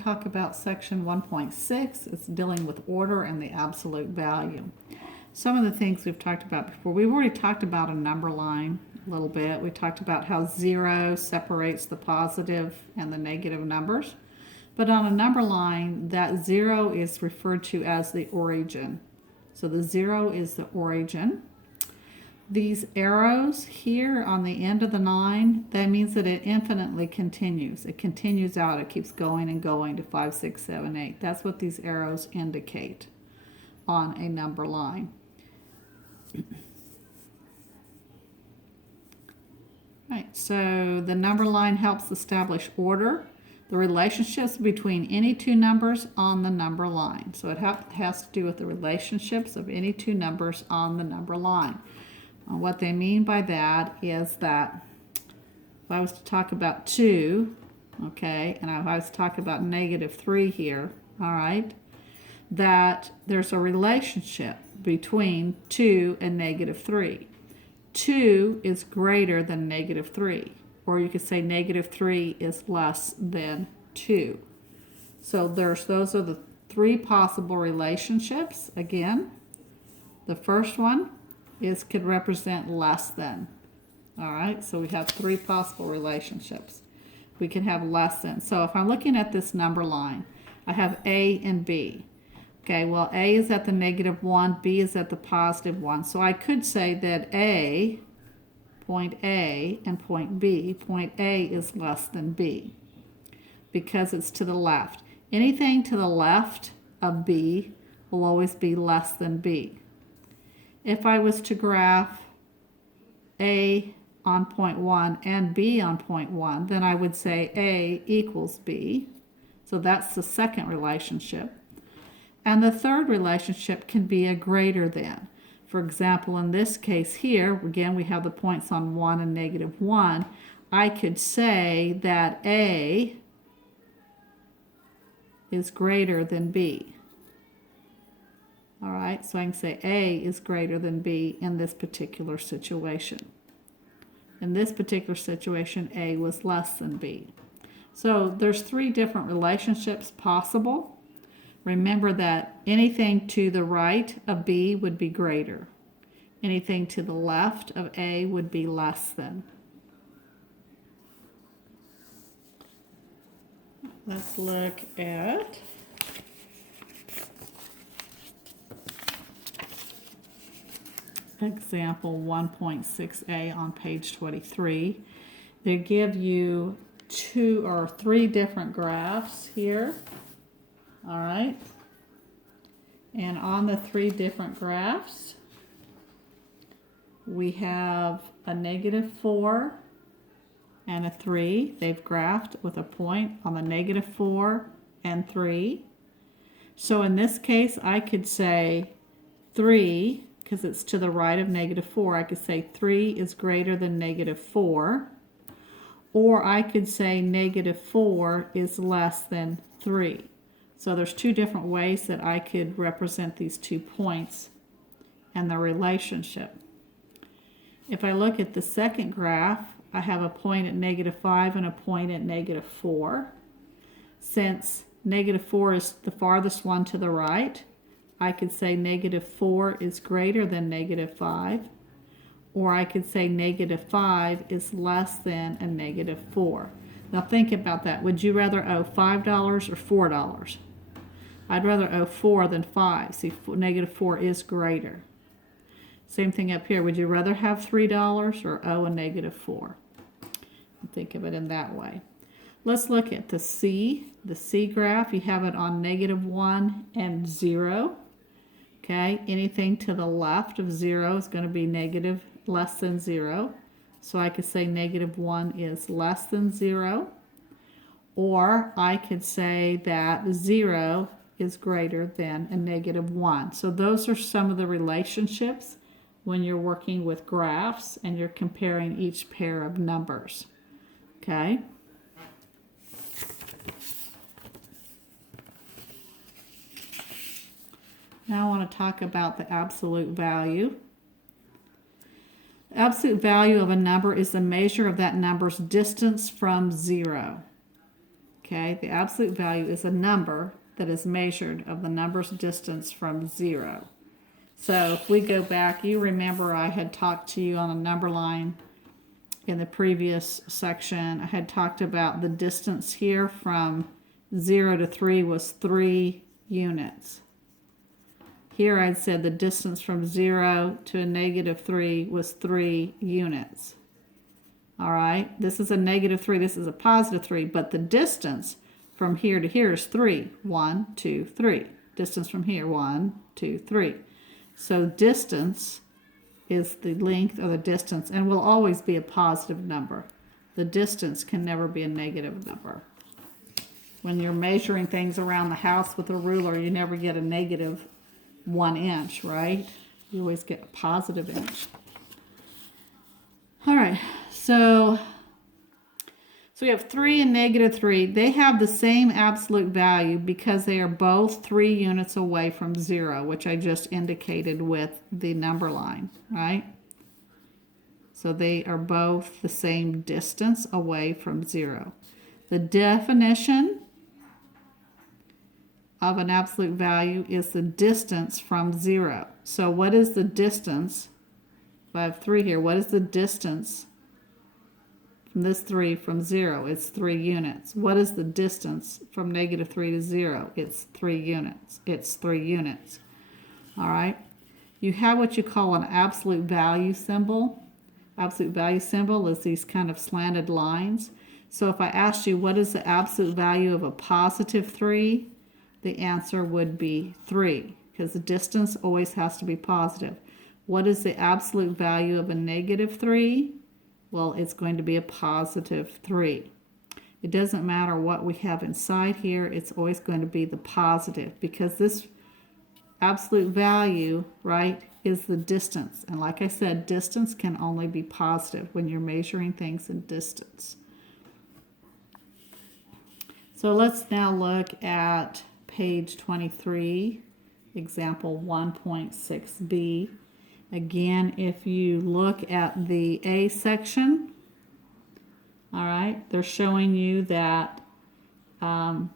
to talk about section 1.6. It's dealing with order and the absolute value. Some of the things we've talked about before. We've already talked about a number line a little bit. We talked about how 0 separates the positive and the negative numbers. But on a number line, that 0 is referred to as the origin. So the 0 is the origin. These arrows here on the end of the line, that means that it infinitely continues. It continues out. It keeps going and going to 5, 6, 7, 8. That's what these arrows indicate on a number line. Right, so the number line helps establish order, the relationships between any two numbers on the number line. So it has to do with the relationships of any two numbers on the number line. What they mean by that is that if I was to talk about 2, okay, and if I was to talk about -3 here, all right, that there's a relationship between 2 and -3. 2 is greater than -3, or you could say -3 is less than 2. So those are the three possible relationships. Again, the first one could represent less than. All right, so we have three possible relationships. We can have less than. So if I'm looking at this number line, I have A and B. Okay, well, A is at the -1, B is at the +1. So I could say that point A and point B, point A is less than B because it's to the left. Anything to the left of B will always be less than B. If I was to graph A on point 1 and B on point 1, then I would say A equals B. So that's the second relationship. And the third relationship can be a greater than. For example, in this case here, again, we have the points on 1 and -1. I could say that A is greater than B. All right, so I can say A is greater than B in this particular situation. In this particular situation, A was less than B. So there's three different relationships possible. Remember that anything to the right of B would be greater. Anything to the left of A would be less than. Let's look at example 1.6a on page 23. They give you 2 or 3 different graphs here. All right. And on the 3 different graphs, we have a -4 and a 3. They've graphed with a point on the -4 and 3. So in this case, I could say 3, because it's to the right of -4, I could say 3 is greater than -4. Or I could say -4 is less than 3. So there's 2 different ways that I could represent these 2 points and the relationship. If I look at the second graph, I have a point at -5 and a point at -4. Since -4 is the farthest one to the right, I could say -4 is greater than -5, or I could say -5 is less than a -4. Now think about that. Would you rather owe $5 or $4? I'd rather owe 4 than 5. See, -4 is greater. Same thing up here. Would you rather have $3 or owe a -4? Think of it in that way. Let's look at the C graph. You have it on -1 and 0. Okay, anything to the left of 0 is going to be less than 0. So I could say -1 is less than 0. Or I could say that 0 is greater than a -1. So those are some of the relationships when you're working with graphs and you're comparing each pair of numbers. Okay? Now I want to talk about the absolute value. The absolute value of a number is the measure of that number's distance from 0. Okay, the absolute value is a number that is measured of the number's distance from 0. So if we go back, you remember I had talked to you on a number line in the previous section. I had talked about the distance here from 0 to 3 was 3 units. Here I said the distance from 0 to a -3 was 3 units. All right, this is a -3, this is a +3, but the distance from here to here is 3. 1, 2, 3. Distance from here, 1, 2, 3. So distance is the length or the distance, and will always be a positive number. The distance can never be a negative number. When you're measuring things around the house with a ruler, you never get a -1 inch, right? You always get a positive inch. All right, so we have 3 and -3. They have the same absolute value because they are both 3 units away from 0, which I just indicated with the number line, right? So they are both the same distance away from 0. The definition of an absolute value is the distance from 0. So what is the distance? If I have 3 here, what is the distance from this 3 from 0? It's 3 units. What is the distance from -3 to 0? It's 3 units. It's 3 units. All right. You have what you call an absolute value symbol. Absolute value symbol is these kind of slanted lines. So if I asked you what is the absolute value of a +3, the answer would be 3, because the distance always has to be positive. What is the absolute value of a -3? Well, it's going to be a +3. It doesn't matter what we have inside here, it's always going to be the positive, because this absolute value, right, is the distance. And like I said, distance can only be positive when you're measuring things in distance. So let's now look at page 23, example 1.6b. Again, if you look at the A section, all right, they're showing you that in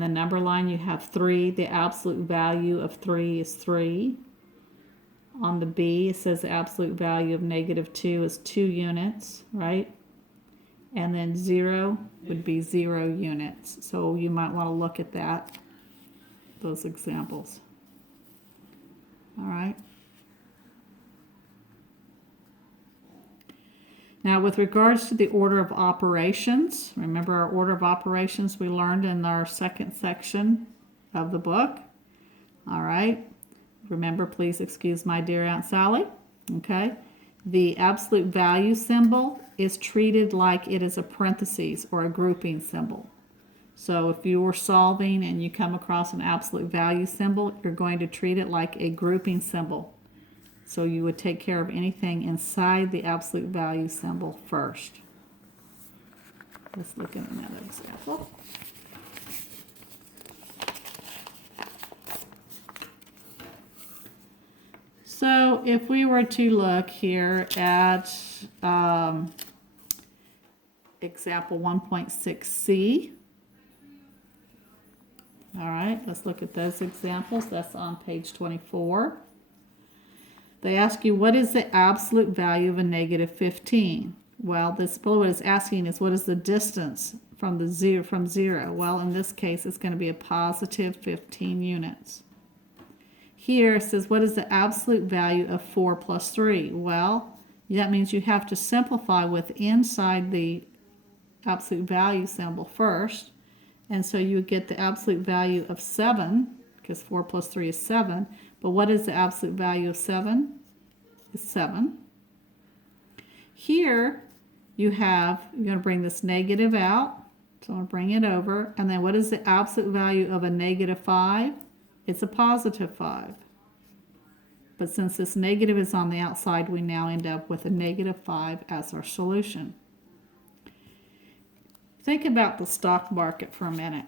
the number line you have 3. The absolute value of 3 is 3. On the B, it says the absolute value of -2 is 2 units, right? And then 0 would be 0 units. So you might want to look at that, those examples. All right. Now, with regards to the order of operations, remember our order of operations we learned in our second section of the book. All right. Remember, please excuse my dear Aunt Sally. Okay. The absolute value symbol is treated like it is a parentheses or a grouping symbol. So if you were solving and you come across an absolute value symbol, you're going to treat it like a grouping symbol. So you would take care of anything inside the absolute value symbol first. Let's look at another example. So if we were to look here at example 1.6c, all right, let's look at those examples. That's on page 24. They ask you, what is the absolute value of a -15? Well, this below what it's asking is, what is the distance from the zero? Well, in this case, it's going to be a +15 units. Here it says, what is the absolute value of 4 plus 3? Well, that means you have to simplify with inside the absolute value symbol first. And so you would get the absolute value of 7, because 4 plus 3 is 7. But what is the absolute value of 7? It's 7. Here you have, you're going to bring this negative out. So I'm going to bring it over. And then what is the absolute value of a -5? It's a +5. But since this negative is on the outside, we now end up with a -5 as our solution. Think about the stock market for a minute.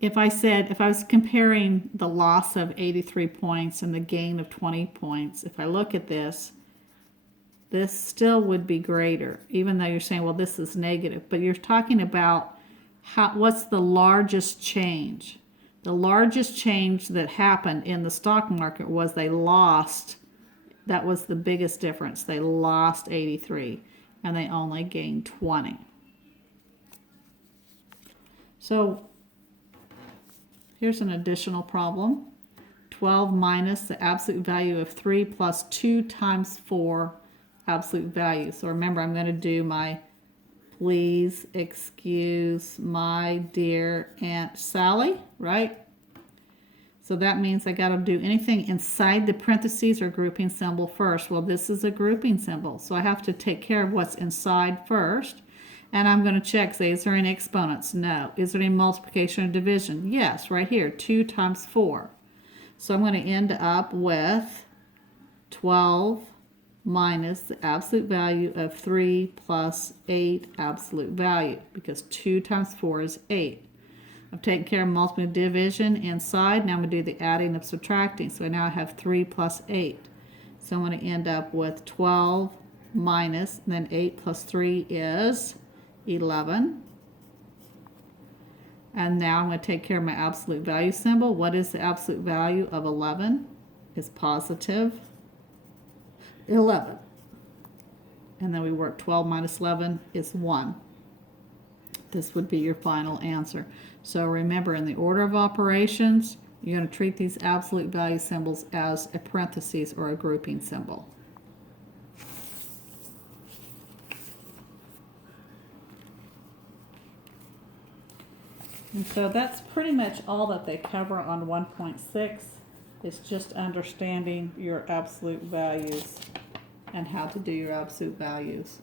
If I was comparing the loss of 83 points and the gain of 20 points, if I look at this, this still would be greater, even though you're saying, well, this is negative. But you're talking about what's the largest change? The largest change that happened in the stock market was they lost. That was the biggest difference. They lost 83 and they only gained 20. So here's an additional problem. 12 minus the absolute value of 3 plus 2 times 4 absolute value. So remember, I'm going to do my please excuse my dear Aunt Sally, right? So that means I got to do anything inside the parentheses or grouping symbol first. Well, this is a grouping symbol, so I have to take care of what's inside first. And I'm going to check, say, is there any exponents? No. Is there any multiplication or division? Yes, right here, 2 times 4. So I'm going to end up with 12 minus the absolute value of 3 plus 8 absolute value, because 2 times 4 is 8. I've taken care of multiple division inside. Now I'm going to do the adding of subtracting. So now I have 3 plus 8. So I'm going to end up with 12 minus, and then 8 plus 3 is 11. And now I'm going to take care of my absolute value symbol. What is the absolute value of 11? It's positive 11. And then we work 12 minus 11 is 1. This would be your final answer. So remember, in the order of operations, you're going to treat these absolute value symbols as a parentheses or a grouping symbol. And so that's pretty much all that they cover on 1.6. It's just understanding your absolute values and how to do your absolute values.